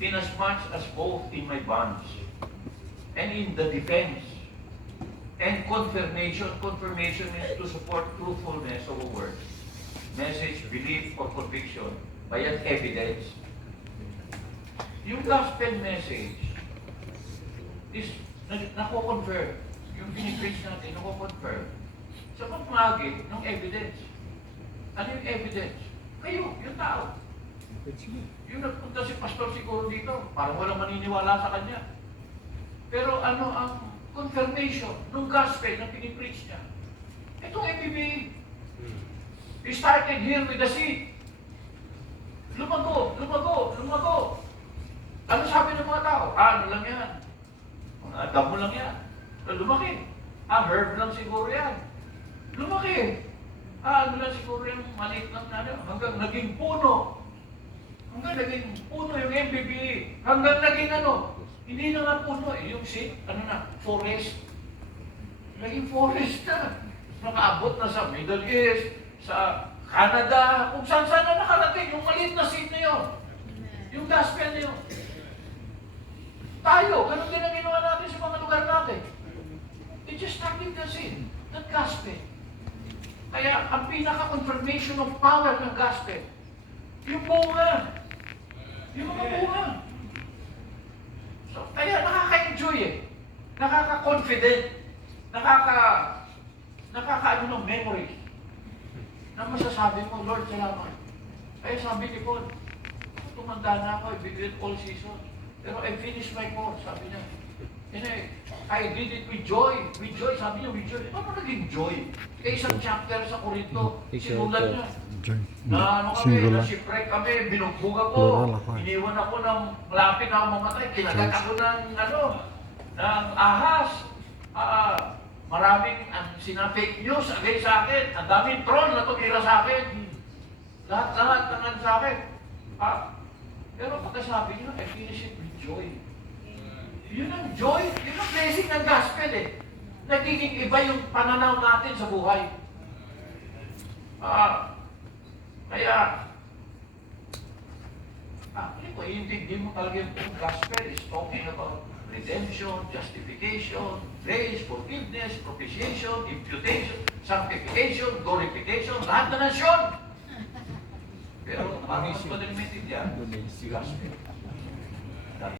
inasmuch as both in my bonds and in the defense and confirmation. Confirmation is to support truthfulness of a word, message, belief, or conviction by an evidence. Yung gospel message is nako-confirm. Yung pinipreach natin, nako-confirm sa pagmagi ng evidence. Ano yung evidence? Kayo, yung tao. Yung nagpunta si pastor siguro dito, parang walang maniniwala sa kanya. Pero ano ang confirmation ng gospel na pinipreach niya? Itong MBB. He started here with the seed. Lumago, lumago, lumago. Ano sabi ng mga tao? Ano lang yan? Mga damo lang yan. Lumaki. Herb lang siguro yan. Lumaki. Ano lang siguro yung maliit lang na hanggang naging puno. Hanggang naging puno yung MBB. Hanggang naging ano. Hindi na nga puno eh. Yung seed, ano na, forest. Naging forest na. Nakaabot na sa Middle East, sa Canada, kung saan-saan na nakarating. Yung maliit na seed na yun. Yung gospel na yun. Tayo, ganun din ang ginawa natin sa mga lugar natin. It just started the seed, that gospel. Kaya ang pinaka-confirmation of power ng gospel, yung bunga. Yung mga bunga. So, kaya nakaka-enjoy eh. Nakaka-confident. Nakaka-ano ng memory. Na masasabi mo, Lord, salamat. Kaya sabi ni Paul, tumanda na ako, bigyan all season. Pero I finished my course, sabi niya. And I did it with joy. With joy, sabi niya, with joy. Paano naging joy? Kaya isang chapter sa Korinto, sinulat niya. Na ano kami, na-shipwreck kami, binugbog ako, iniwan ako ng malapit na mamatay, kinagat ako ng ng ahas. Maraming fake news against sa akin. Ang daming troll na tumira sa akin. Lahat ng sa akin. Pero pagkasabi niyo, I finish it with joy. Yun ang joy, yun ang blessing ng gospel eh. Nagiging iba yung pananaw natin sa buhay. Kaya, hindi mo talaga yung gospel is talking about redemption, justification, grace, forgiveness, propitiation, imputation, sanctification, glorification, lahat na nasyon. Pero parang mas madaling maintindihan, gospel.